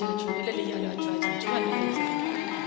እጃችሁን እልል እያላችሁ አጨብጭቡ።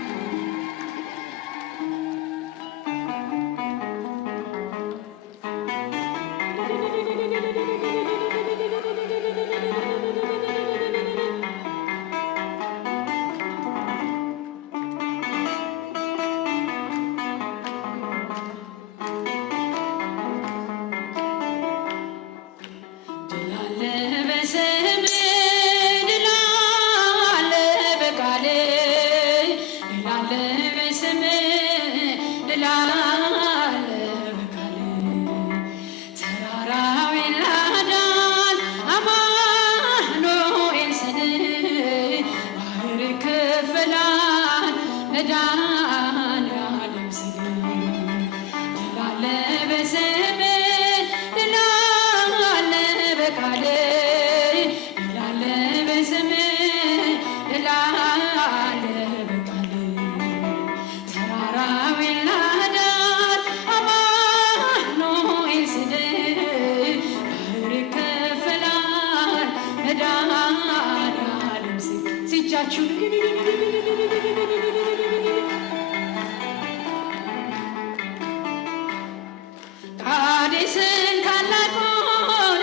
ቃዴስን ታላቁን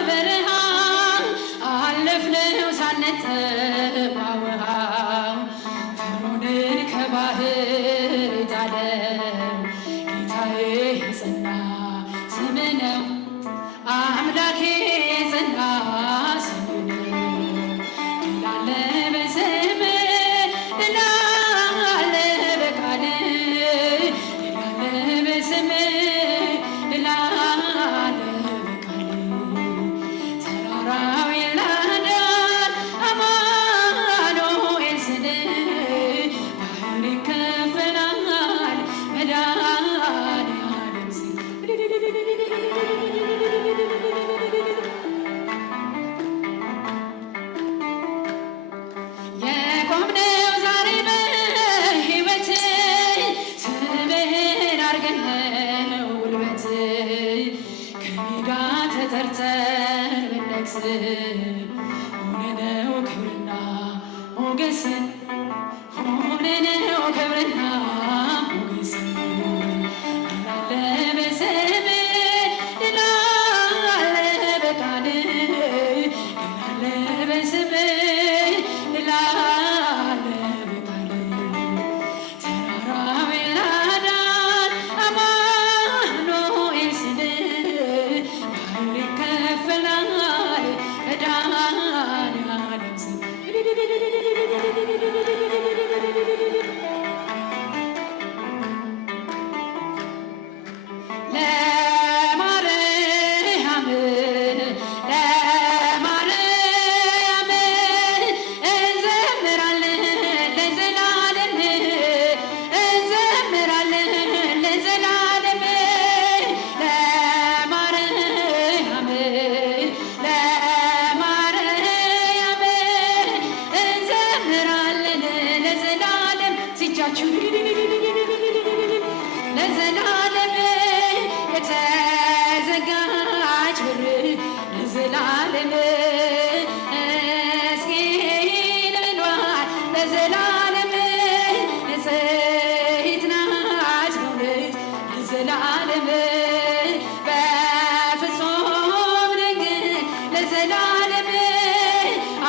በረሃ አለፍነው ሳንጠማ ውሃ ፈርዖንን ከባህር ጣለው ጌታዬ የጸና ስም ነው አምላኬ የጸና ስም ነው ድል አለ በስምህ ድል አለ በቃልህ ድል አለ በስምህ ተጠርተን ብንነግስ ሆነነው ክብርና ሞገስ ሆነነው ክብርና ሞገስ ድል አለ በስምህ ድል አለ በቃልህ ድል አለ በስምህ ድል አለ በቃልህ ተራራው ይናዳል አማኑኤል ስልህ ይከፈላል መድኃኔዓለም ስም ለዘላለም የተዘጋች በር ለዘላለም እስኪ ልሏት ለዘላለም ንጽሕት ናት በእውነት ለዘላለም በፍጹም ድንግል ለዘላለም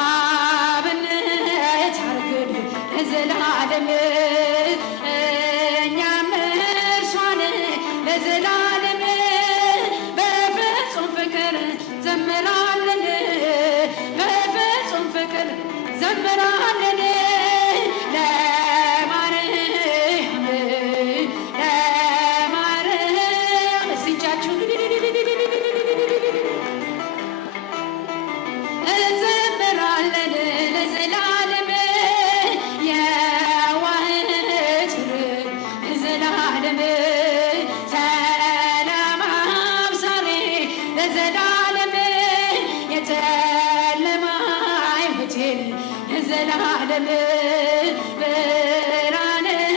አብነት አርገን ለዘላለም ለዘላለም በፍጹም ፍቅር ዘምራለን በፍጹም ፍቅር ዘምራለን ለማርያም ለማርያም እስጃችሁ እንዘምራለን ለዘላለም የዋህት ለዘላለም ለዘላለም የጨለማ ሕይወቴን ለዘላለም ብርሃንን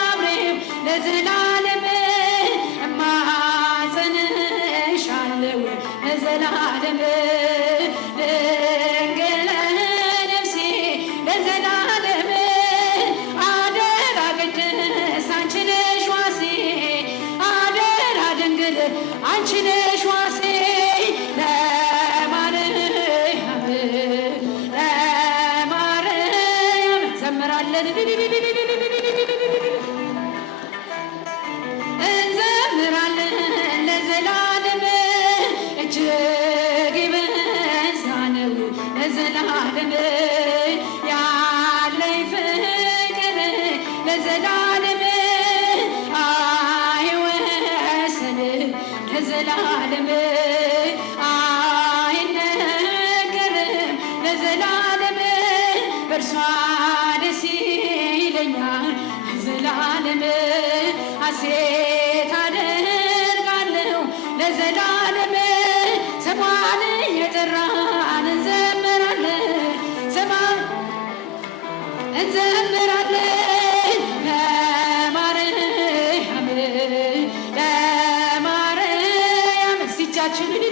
አብሬው ለዘላለም እማጸንሻለሁ ለዘላለም ድንግል ነፍሴ ለዘላለም ያለኝ ፍቅር ለዘላለም አይወሰንም ለዘላለም አይነገርም ለዘላለም በእርሷ ደስ ይለኛል ለዘላለም ሐሴት አደርጋለሁ ለዘላለም ስሟን እየጠራን እንዘምራለን እንዘምራለን ለማርያም ለማርያም እስቲ እጃችሁን